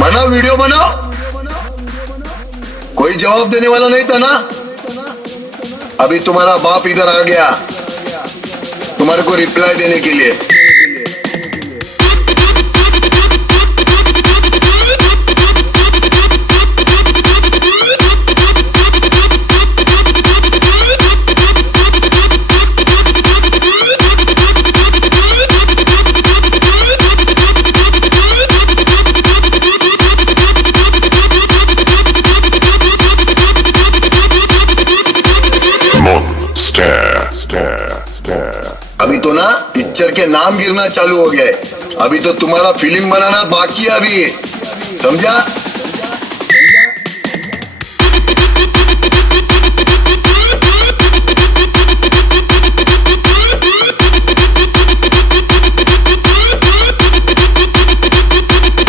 बनाओ, वीडियो बनाओ। कोई जवाब देने वाला नहीं था ना। अभी तुम्हारा बाप इधर आ गया तुम्हारे को रिप्लाई देने के लिए। अभी तो ना पिक्चर के नाम गिरना चालू हो गया है। अभी तो तुम्हारा फिल्म बनाना बाकी है अभी, समझा?